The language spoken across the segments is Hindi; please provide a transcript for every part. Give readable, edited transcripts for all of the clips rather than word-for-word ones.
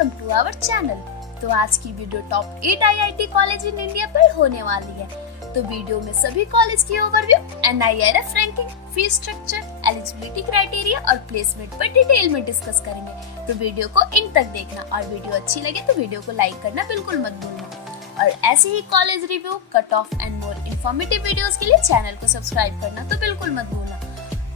Welcome to our channel. तो आज की video top 8 IIT college in India पर होने वाली है। तो वीडियो में सभी कॉलेज की overview, NIRF ranking, fees structure, eligibility criteria और प्लेसमेंट पर डिटेल में डिस्कस करेंगे। तो वीडियो को एंड तक देखना और वीडियो अच्छी लगे तो वीडियो को लाइक करना बिल्कुल मत भूलना। और ऐसे ही college review, cut off and more informative videos के लिए चैनल को सब्सक्राइब करना तो बिल्कुल मत भूलना।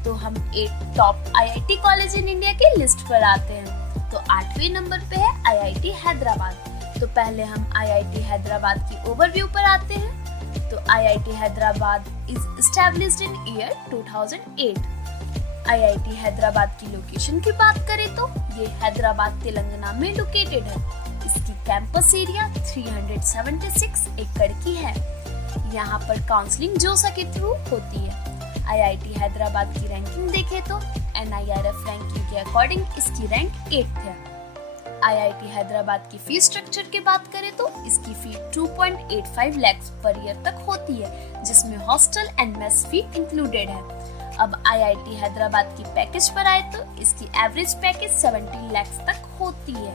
तो हम 8 top IIT college in India की लिस्ट पर आते हैं। तो 8वें नंबर पे है आईआईटी हैदराबाद। तो पहले हम आईआईटी हैदराबाद की ओवरव्यू पर आते हैं। तो IIT Hyderabad is established in year 2008। IIT Hyderabad की लोकेशन की बात करें तो ये हैदराबाद तेलंगाना में लोकेटेड है। इसकी कैंपस एरिया 376 एकड़ की है। यहाँ पर काउंसलिंग जोसा के थ्रू होती है। आईआईटी हैदराबाद की रैंकिंग देखें तो एनआईआरएफ रैंकिंग के अकॉर्डिंग इसकी रैंक 8th है। आईआईटी हैदराबाद की फीस स्ट्रक्चर की बात करें तो इसकी फी 2.85 लाख पर ईयर तक होती है, जिसमें hostel and mess fee included है। अब आईआईटी हैदराबाद की पैकेज पर आए तो इसकी एवरेज पैकेज 17 लाख तक होती है।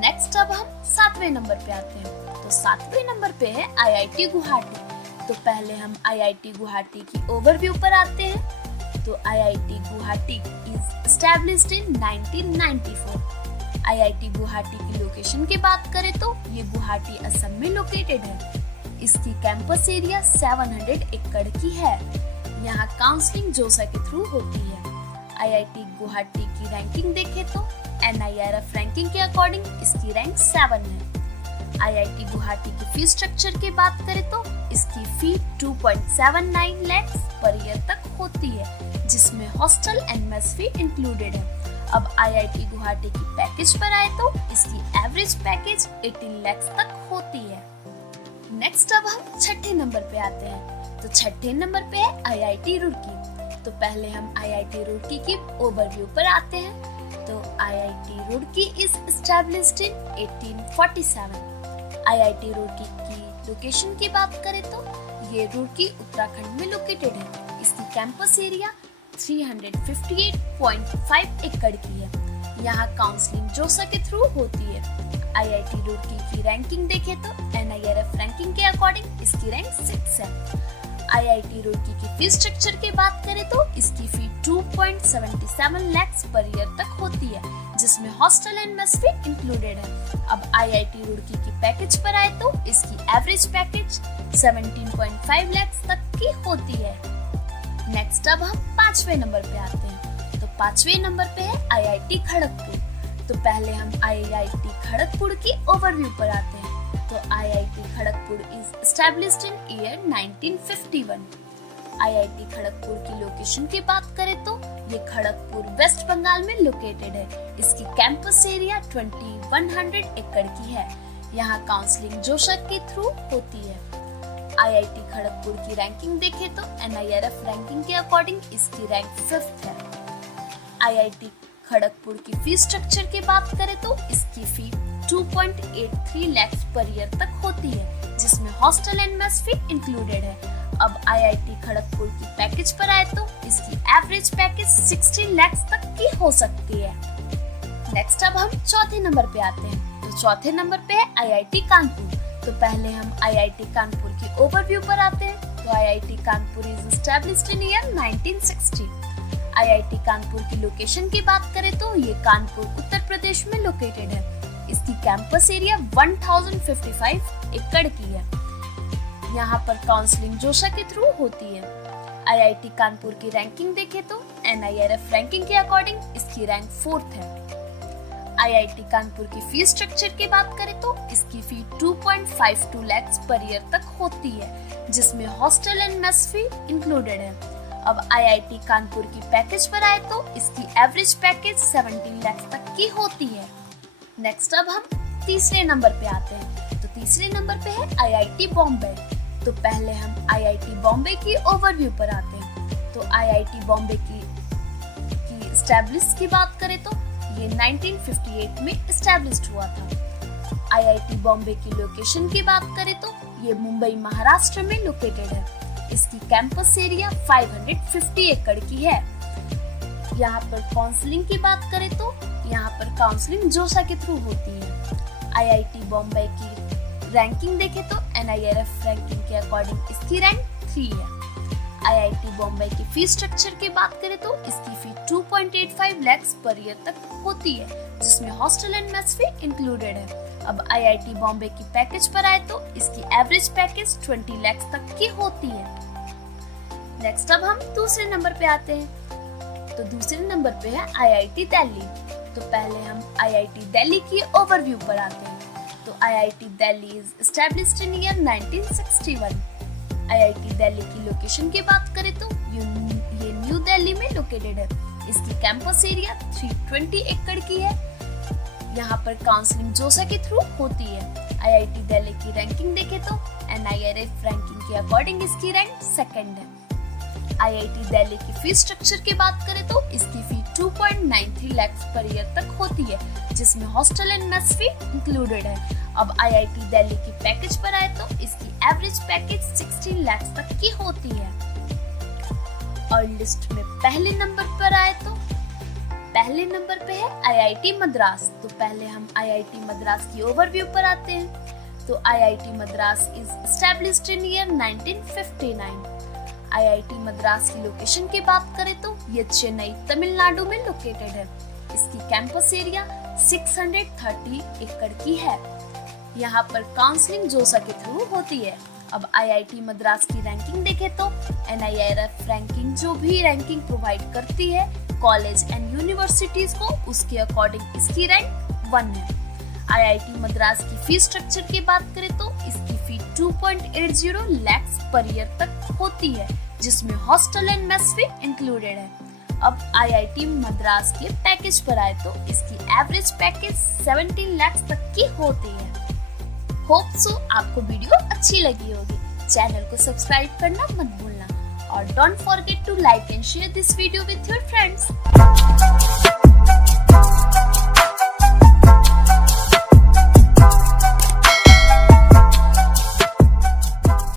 नेक्स्ट अब हम 7वें नंबर पे आते हैं। तो 7वें नंबर पे है आईआईटी गुवाहाटी। तो पहले हम आईआईटी गुवाहाटी की ओवरव्यू पर आते हैं। तो IIT Guwahati is established in 1994। IIT Guwahati की लोकेशन की बात करें तो ये गुवाहाटी असम में लोकेटेड है। इसकी कैंपस एरिया 700 एकड़ की है। यहाँ काउंसलिंग जोसा के थ्रू होती है। आईआईटी गुवाहाटी की रैंकिंग देखें तो एनआईआरएफ रैंकिंग के अकॉर्डिंग इसकी रैंक 7 है। आईआईटी गुवाहाटी की फीस स्ट्रक्चर की बात करें तो इसकी फी 2.79 लाख पर ईयर तक होती है, जिसमें hostel and mess fee included है। अब आईआईटी गुवाहाटी की पैकेज पर आए तो इसकी एवरेज पैकेज 18 लाख तक होती है। नेक्स्ट अब हम 6ठे नंबर पे आते हैं। तो 6ठे नंबर पे है आईआईटी रुड़की। तो पहले हम आईआईटी रुड़की की ओवरव्यू पर आते हैं। तो IIT Roorkee is established in 1847। IIT Roorkee की लोकेशन की बात करें तो ये रुड़की उत्तराखंड में लोकेटेड है। इसकी कैंपस एरिया 358.5 एकड़ की है। यहाँ काउंसलिंग जोसा के थ्रू होती है। आईआईटी रुड़की की रैंकिंग देखें तो एनआईआरएफ रैंकिंग के अकॉर्डिंग इसकी रैंक 6 है। आईआईटी रुड़की की फीस स्ट्रक्चर की बात करें तो इसकी फी 2.77 लाख पर ईयर तक होती है, जिसमें hostel and mess fee included है। अब आईआईटी रुड़की की पैकेज पर आए तो इसकी एवरेज पैकेज 17.5 लाख तक की होती है। नेक्स्ट अब हम 5वें नंबर पे आते हैं। तो 5वें नंबर पे है आईआईटी खड़गपुर। तो पहले हम आईआईटी खड़गपुर की ओवरव्यू पर आते हैं। तो IIT Kharagpur is established in year 1951। IIT Kharagpur की लोकेशन की बात करें तो ये खड़गपुर वेस्ट बंगाल में लोकेटेड है। इसकी कैंपस एरिया 2100 एकड़ की है। यहाँ काउंसलिंग जोसा के थ्रू होती है। आईआईटी खड़गपुर की रैंकिंग देखें तो एनआईआरएफ रैंकिंग के अकॉर्डिंग इसकी रैंक 5th है। आईआईटी खड़गपुर की फीस स्ट्रक्चर की बात करें तो इसकी फी 2.83 लाख पर ईयर तक होती है, जिसमें hostel and mess fee included है। अब आईआईटी खड़गपुर की पैकेज पर आए तो इसकी एवरेज पैकेज 16 लाख तक की हो सकती है। नेक्स्ट अब हम चौथे नंबर पे आते हैं। तो चौथे नंबर पे है आईआईटी कानपुर। तो पहले हम आईआईटी कानपुर की ओवरव्यू पर आते हैं। तो IIT Kanpur is established in year 1960। IIT Kanpur की लोकेशन की बात करें तो ये कानपुर उत्तर प्रदेश में लोकेटेड है। इसकी कैंपस एरिया 1055 एकड़ की है। यहाँ पर काउंसलिंग जोसा के थ्रू होती है। आईआईटी कानपुर की रैंकिंग देखें तो एनआईआरएफ रैंकिंग के अकॉर्डिंग इसकी रैंक 4th है। आईआईटी कानपुर की फीस स्ट्रक्चर की बात करें तो इसकी फी 2.52 लाख पर ईयर तक होती है, जिसमें hostel and mess fee included है। अब आईआईटी कानपुर की पैकेज पर आए तो इसकी एवरेज पैकेज 17 लाख तक की होती है। नेक्स्ट अब हम तीसरे नंबर पे आते हैं। तो तीसरे नंबर पे है आईआईटी बॉम्बे। तो पहले हम आईआईटी बॉम्बे की ओवरव्यू पर आते हैं। तो आईआईटी बॉम्बे की एस्टैब्लिश की बात करें तो ये 1958 में एस्टैब्लिश्ड हुआ था। आईआईटी बॉम्बे की लोकेशन की बात करें तो ये मुंबई महाराष्ट्र में लोकेटेड है। इसकी कैंपस एरिया 550 एकड़ की है। यहाँ पर काउंसलिंग की बात करें तो यहाँ पर काउंसलिंग जोसा के थ्रू होती है। आईआईटी बॉम्बे की रैंकिंग देखें तो NIRF रैंकिंग के अकॉर्डिंग इसकी रैंक 3 है। आईआईटी बॉम्बे की फीस स्ट्रक्चर की बात करें तो इसकी फी 2.85 लाख पर ईयर तक होती है, जिसमें hostel and mess fee included है। अब आईआईटी बॉम्बे की पैकेज पर आए तो इसकी एवरेज पैकेज 20 लाख तक की होती है। नेक्स्ट अब हम दूसरे नंबर पे आते हैं। तो दूसरे नंबर पे है आईआईटी दिल्ली। तो पहले हम आईआईटी दिल्ली की ओवरव्यू पर आते हैं। तो IIT Delhi is established in year 1961। IIT Delhi की लोकेशन की बात करें तो ये न्यू दिल्ली में लोकेटेड है। इसकी कैंपस एरिया 320 एकड़ की है। यहाँ पर काउंसलिंग जोसा के थ्रू होती है। आईआईटी दिल्ली की रैंकिंग देखें तो NIRF रैंकिंग के अकॉर्डिंग इसकी रैंक 2nd है। आईआईटी दिल्ली की फीस स्ट्रक्चर की बात करें तो इसकी फी 2.93 लाख पर ईयर तक होती है, जिसमें hostel and mess fee included है। अब आईआईटी दिल्ली की पैकेज पर आए तो इसकी एवरेज पैकेज 16 लाख तक की होती है। और लिस्ट में पहले नंबर पर आए तो पहले नंबर पे है आईआईटी मद्रास। तो पहले हम आईआईटी मद्रास की ओवरव्यू पर आते हैं। तो IIT Madras is established in year 1959। IIT Madras की लोकेशन की बात करें तो ये चेन्नई तमिलनाडु में लोकेटेड है। इसकी कैंपस एरिया 630 एकड़ की है। यहाँ पर काउंसलिंग जोसा के थ्रू होती है। अब आईआईटी मद्रास की रैंकिंग देखें तो NIRF रैंकिंग जो भी रैंकिंग प्रोवाइड करती है कॉलेज एंड यूनिवर्सिटीज को, उसके अकॉर्डिंग इसकी रैंक 1 है। आईआईटी मद्रास की फीस स्ट्रक्चर की बात करें तो इसकी फी 2.80 लाख पर ईयर तक होती है, जिसमें hostel and mess fee included है। अब आईआईटी मद्रास के पैकेज पर आए तो इसकी एवरेज पैकेज 17 लाख तक की होती है। होप सो आपको वीडियो अच्छी लगी होगी। चैनल को सब्सक्राइब करना मत भूलना और don't forget to like and share this video with your friends.